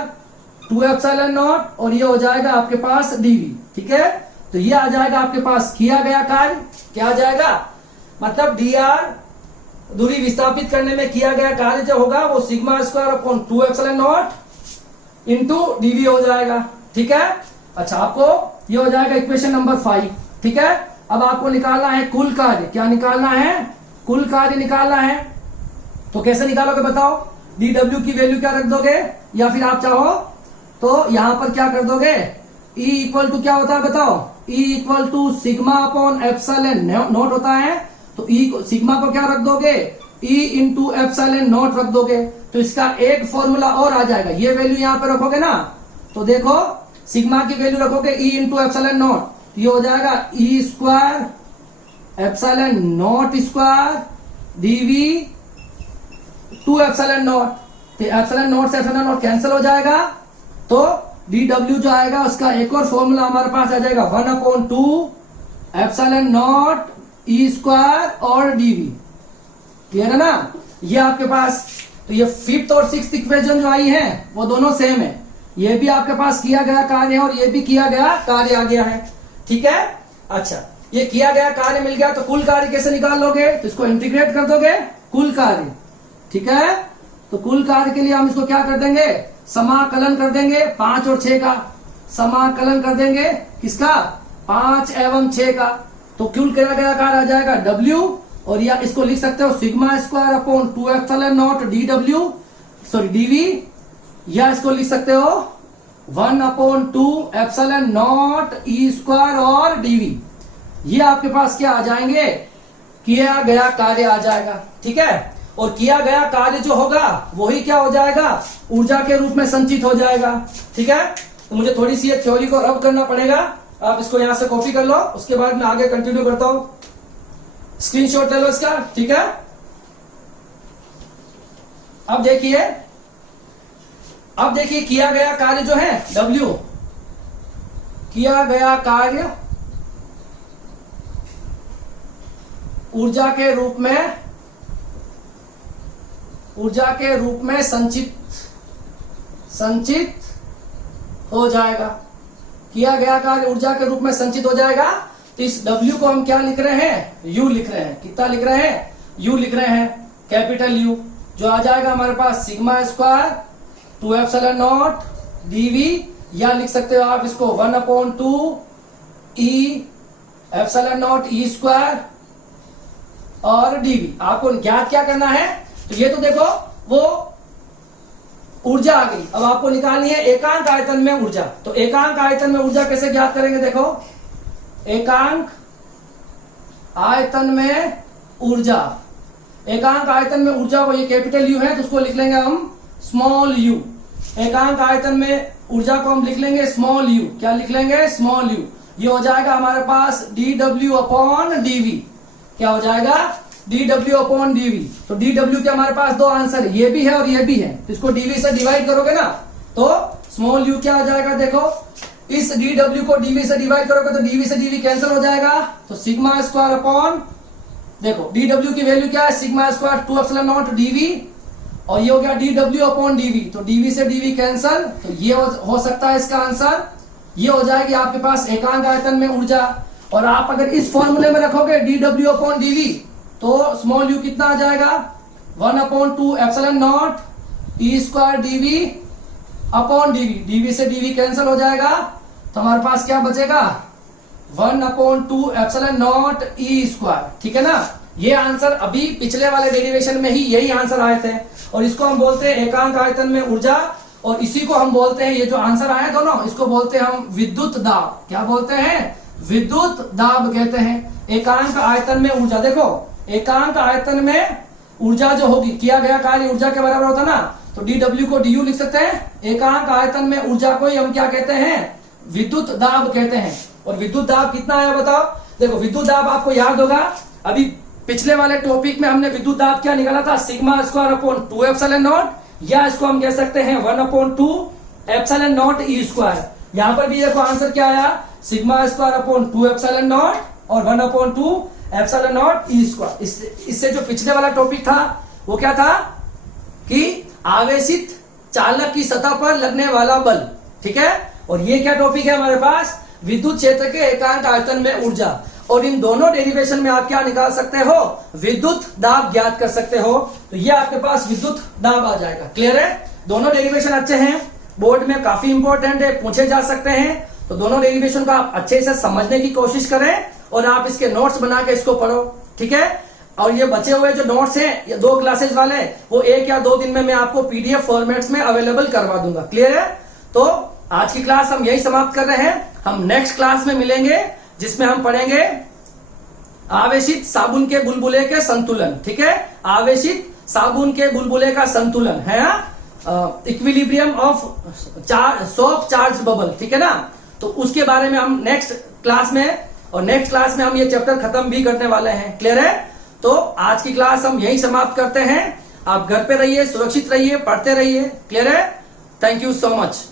2 एप्सिलॉन नॉट, और ये हो जाएगा आपके पास डीवी, ठीक है। तो ये आ जाएगा आपके पास किया गया कार्य, क्या आ जाएगा, मतलब डी आर दूरी विस्थापित करने में किया गया कार्य जो होगा वो sigma square upon 2 epsilon naught into D V हो जाएगा, ठीक है। अच्छा, आपको ये हो जाएगा इक्वेशन नंबर 5, ठीक है। अब आपको निकालना है कुल कार्य, क्या निकालना है, कुल कार्य निकालना है। तो कैसे निकालोगे बताओ, डी डब्ल्यू की वैल्यू क्या रख दोगे, या फिर आप चाहो तो यहां पर क्या कर दोगे, E इक्वल टू क्या होता है बताओ, E equal to sigma upon epsilon naught होता है। तो E सिग्मा को क्या रख दोगे, E इंटू एप्सिलॉन नॉट रख दोगे। तो इसका एक फॉर्मूला और आ जाएगा, ये वैल्यू यहां पर रखोगे ना, तो देखो सिग्मा की वैल्यू रखोगे E इंटू एप्सिलॉन नॉट, ये हो जाएगा E square epsilon naught square D V 2 epsilon naught. तो एप्सिलॉन नॉट से एप्सिलॉन नॉट कैंसिल हो जाएगा, तो डी डब्ल्यू जो आएगा उसका एक और फॉर्मूला हमारे पास आ जाएगा 1/2 एप्सिलॉन नॉट ई स्क्वायर और डीवी, क्लियर है ना, ये आपके पास। तो ये 5th और 6th इक्वेशन जो आई है वो दोनों सेम है, ये भी आपके पास किया गया कार्य है और ये भी किया गया कार्य आ गया है, ठीक है। अच्छा, ये किया गया कार्य मिल गया, तो कुल कार्य कैसे निकाल लोगे, तो इसको इंटीग्रेट कर दोगे कुल कार्य, ठीक है। तो कुल कार्य के लिए हम इसको क्या कर देंगे, समाकलन कर देंगे 5 और 6 का, समाकलन कर देंगे किसका, 5 एवं 6 का। तो कुल किया गया कार्य आ जाएगा W, और या इसको लिख सकते हो sigma square upon 2 epsilon naught D W, sorry D V, या इसको लिख सकते हो 1/2 एप्सिलॉन नॉट ई स्क्वायर और डीवी। ये आपके पास क्या आ जाएंगे, किया गया कार्य आ जाएगा, ठीक है। और किया गया कार्य जो होगा वही क्या हो जाएगा, ऊर्जा के रूप में संचित हो जाएगा, ठीक है। तो मुझे थोड़ी सी ये थ्योरी को रब करना पड़ेगा, आप इसको यहां से कॉपी कर लो, उसके बाद मैं आगे कंटिन्यू करता हूं। स्क्रीनशॉट ले लो इसका, ठीक है। अब देखिए किया गया कार्य जो है W, किया गया कार्य ऊर्जा के रूप में संचित हो जाएगा, किया गया कार्य ऊर्जा के रूप में संचित हो जाएगा। तो इस W को हम क्या लिख रहे हैं, U लिख रहे हैं, कितना लिख रहे हैं, U लिख रहे हैं, कैपिटल U, जो आ जाएगा हमारे पास sigma square 2 epsilon naught D V, या लिख सकते हो आप इसको 1/2 E epsilon naught E square और डीवी। आपको ज्ञात क्या करना है, तो ये तो देखो वो ऊर्जा आ गई, अब आपको निकालनी है एकांक आयतन में ऊर्जा। तो एकांक आयतन में ऊर्जा कैसे ज्ञात करेंगे, देखो एकांक आयतन में ऊर्जा, एकांक आयतन में ऊर्जा को, ये कैपिटल यू है तो उसको लिख लेंगे हम स्मॉल यू। एकांक आयतन में ऊर्जा को हम लिख लेंगे स्मॉल यू, क्या लिख लेंगे, स्मॉल यू। ये हो जाएगा हमारे पास डी डब्ल्यू अपॉन डीवी, क्या हो जाएगा, डी डब्ल्यू अपॉन डीवी। तो डी डब्ल्यू के हमारे पास दो आंसर है, ये भी है और ये भी है, तो इसको डीवी से डिवाइड करोगे ना, तो स्मॉल यू क्या हो जाएगा, देखो इस डी डब्ल्यू को डीवी से डिवाइड करोगे तो डीवी से डीवी कैंसिल हो जाएगा, तो सिग्मा स्क्वायर अपॉन, देखो डी डब्ल्यू की वैल्यू क्या है, sigma square 2 epsilon naught D V, और ये हो गया डी डब्ल्यू अपॉन डीवी, तो डीवी से डीवी कैंसिल, तो ये हो सकता है इसका आंसर, ये हो जाएगी आपके पास एकांक आयतन में ऊर्जा। और आप अगर इस फॉर्मूले में रखोगे डी डब्ल्यू अपॉन डीवी, तो स्मॉल यू कितना आ जाएगा, 1/2 epsilon naught E square D V upon D V, D V से डीवी कैंसिल हो जाएगा, तो हमारे पास क्या बचेगा, 1/2 एप्सिलॉन नॉट ई स्क्वायर, ठीक है ना। ये आंसर अभी पिछले वाले डेरिवेशन में ही यही आंसर आए थे, और इसको हम बोलते हैं एकांक आयतन में ऊर्जा, और इसी को हम बोलते हैं, ये जो आंसर आए दोनों, इसको बोलते हैं हम विद्युत दाब। क्या बोलते हैं, विद्युत दाब कहते हैं एकांक आयतन में ऊर्जा। देखो एकांक आयतन में ऊर्जा जो होगी, किया गया कार्य ऊर्जा के बराबर होता ना, तो डी डब्ल्यू को डी यू लिख सकते हैं, एकांक आयतन में ऊर्जा को ही हम क्या कहते हैं, विद्युत दाब कहते हैं। और विद्युत दाब कितना आया बताओ, देखो विद्युत दाब आपको याद होगा, अभी पिछले वाले टॉपिक में हमने विद्युत दाब क्या निकाला था, sigma square upon 2 epsilon not, या इसको हम कह सकते हैं 1/2 एप्सिलॉन नॉट ई स्क्वायर। यहां पर भी देखो आंसर क्या आया, sigma square upon 2 epsilon not और 1 upon 2 epsilon naught E square. इससे जो पिछले वाला टॉपिक था वो क्या था कि आवेशित चालक की सतह पर लगने वाला बल, ठीक है। और ये क्या टॉपिक है हमारे पास, विद्युत क्षेत्र के एकांक आयतन में ऊर्जा। और इन दोनों डेरिवेशन में आप क्या निकाल सकते हो, विद्युत दाब ज्ञात कर सकते हो। तो ये आपके पास विद्युत दाब आ जाएगा। क्लियर है, दोनों डेरिवेशन अच्छे हैं, बोर्ड में काफी इंपॉर्टेंट है, पूछे जा सकते हैं। तो दोनों डेरिवेशन को आप अच्छे से समझने की कोशिश करें और आप इसके नोट्स बना के इसको पढ़ो, ठीक है। और ये बचे हुए जो नोट्स हैं ये 2 क्लासेस वाले, वो 1 या 2 दिन में मैं आपको पीडीएफ फॉर्मेट्स में अवेलेबल करवा दूंगा। क्लियर है, तो आज की क्लास हम यही समाप्त कर रहे हैं। हम नेक्स्ट क्लास में मिलेंगे जिसमें हम पढ़ेंगे आवेशित साबुन के बुलबुले के संतुलन, ठीक है। आवेशित साबुन के बुलबुले का संतुलन है, equilibrium of soap charge bubble, ठीक है ना। तो उसके बारे में हम नेक्स्ट क्लास में, और नेक्स्ट क्लास में हम ये चैप्टर खत्म भी करने वाले हैं। क्लियर है, तो आज की क्लास हम यही समाप्त करते हैं। आप घर पे रहिए, सुरक्षित रहिए, पढ़ते रहिए। क्लियर है, थैंक यू सो मच।